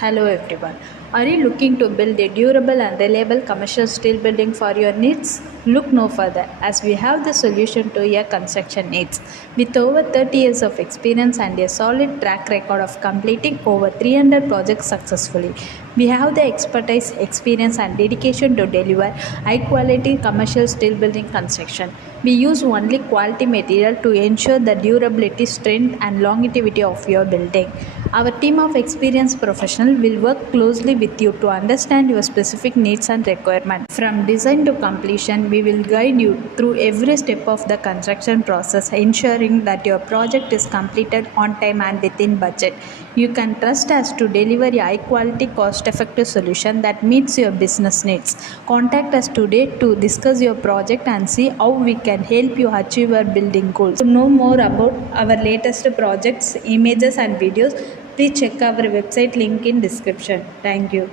Hello everyone. Are you looking to build a durable and reliable commercial steel building for your needs? Look no further as we have the solution to your construction needs. With over 30 years of experience and a solid track record of completing over 300 projects successfully, we have the expertise, experience and dedication to deliver high quality commercial steel building construction. We use only quality material to ensure the durability, strength and longevity of your building. Our team of experienced professionals will work closely with you to understand your specific needs and requirements. From design to completion, we will guide you through every step of the construction process, ensuring that your project is completed on time and within budget. You can trust us to deliver a high quality, cost effective solution that meets your business needs. Contact us today to discuss your project and see how we can help you achieve your building goals. To know more about our latest projects, images and videos, please check our website link in description. Thank you.